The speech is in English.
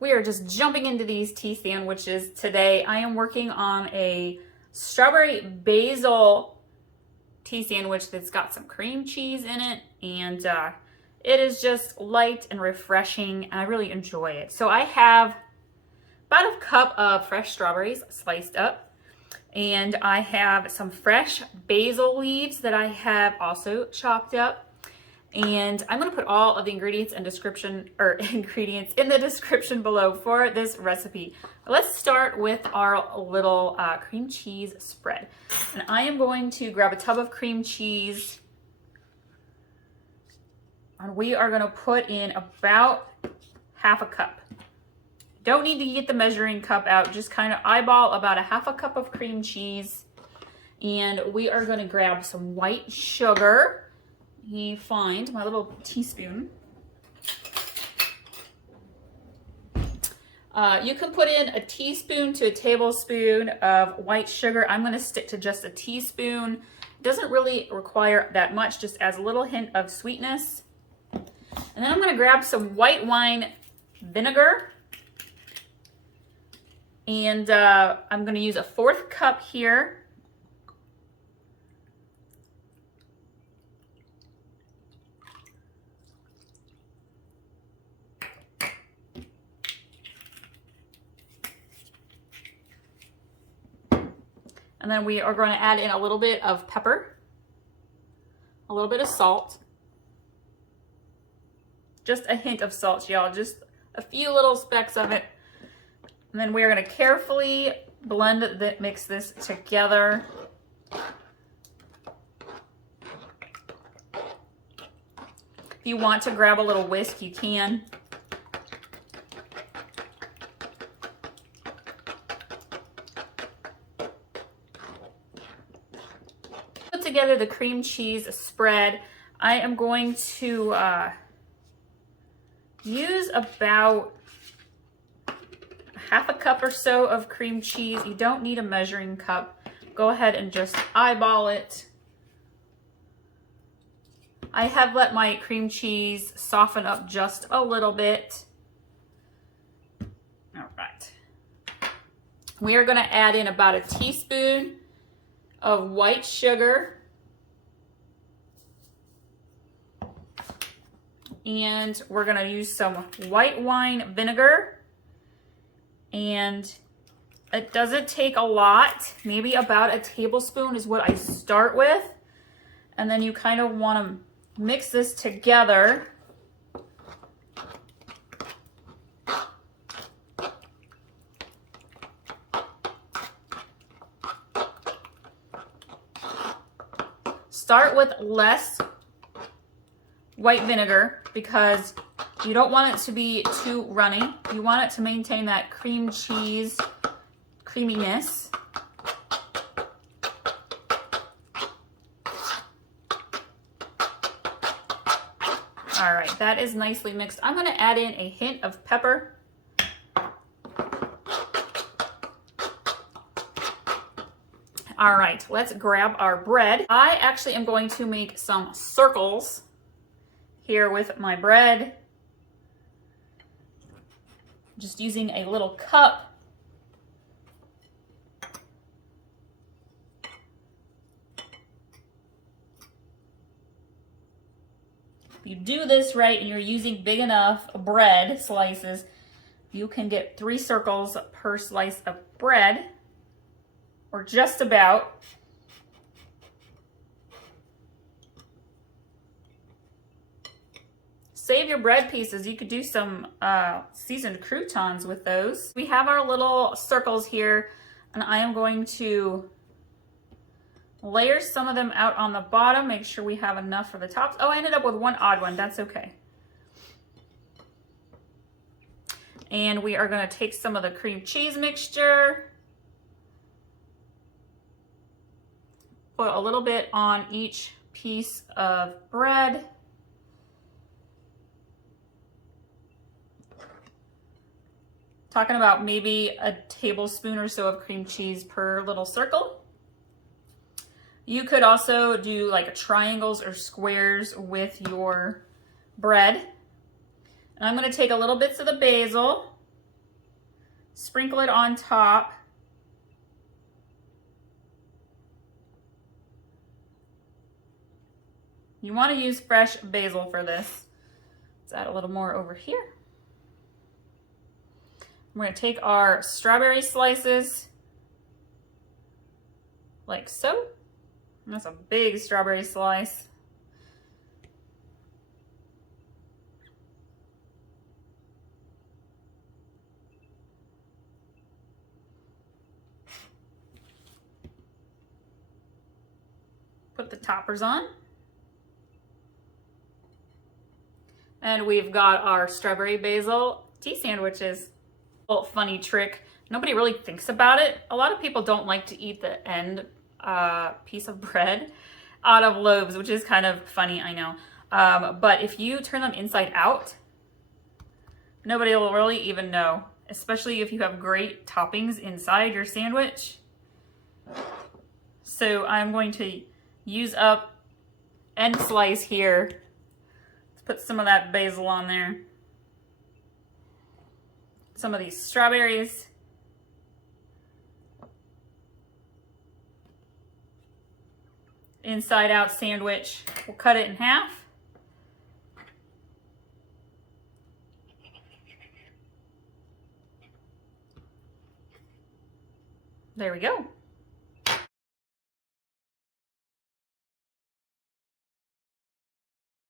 We are just jumping into these tea sandwiches today. I am working on a strawberry basil tea sandwich that's got some cream cheese in it, and it is just light and refreshing, and I really enjoy it. So I have about a cup of fresh strawberries sliced up, and I have some fresh basil leaves that I have also chopped up. And I'm going to put all of the ingredients in the description below for this recipe. Let's start with our little cream cheese spread. And I am going to grab a tub of cream cheese, and we are going to put in about half a cup. Don't need to get the measuring cup out, just kind of eyeball about a half a cup of cream cheese. And we are going to grab some white sugar. You find my little teaspoon. You can put in a teaspoon to a tablespoon of white sugar. I'm going to stick to just a teaspoon. It doesn't really require that much, just adds a little hint of sweetness. And then I'm going to grab some white wine vinegar. And I'm going to use a 1/4 cup here. And then we are going to add in a little bit of pepper, a little bit of salt, just a hint of salt, y'all, just a few little specks of it. And then we are going to carefully mix this together. If you want to grab a little whisk, you can. Together the cream cheese spread. I am going to use about half a cup or so of cream cheese. You don't need a measuring cup. Go ahead and just eyeball it. I have let my cream cheese soften up just a little bit. All right. We are going to add in about a teaspoon of white sugar. And we're going to use some white wine vinegar. And it doesn't take a lot. Maybe about a tablespoon is what I start with. And then you kind of want to mix this together. Start with less white vinegar because you don't want it to be too runny. You want it to maintain that cream cheese creaminess. All right, that is nicely mixed. I'm going to add in a hint of pepper. All right, let's grab our bread. I actually am going to make some circles here with my bread. Just using a little cup. If you do this right and you're using big enough bread slices, you can get 3 circles per slice of bread, or just about. Save your bread pieces. You could do some seasoned croutons with those. We have our little circles here, and I am going to layer some of them out on the bottom. Make sure we have enough for the tops. Oh, I ended up with one odd one. That's okay. And we are going to take some of the cream cheese mixture, put a little bit on each piece of bread. Talking about maybe a tablespoon or so of cream cheese per little circle. You could also do like triangles or squares with your bread. And I'm going to take a little bits of the basil Sprinkle it on top. You want to use fresh basil for this. Let's add a little more over here. We're going to take our strawberry slices like so. And that's a big strawberry slice. Put the toppers on. And we've got our strawberry basil tea sandwiches. A little funny trick. Nobody really thinks about it. A lot of people don't like to eat the end piece of bread out of loaves, which is kind of funny, I know. But if you turn them inside out, nobody will really even know, especially if you have great toppings inside your sandwich. So I'm going to use up end slice here. Let's put some of that basil on there. Some of these strawberries. Inside out sandwich. We'll cut it in half. There we go.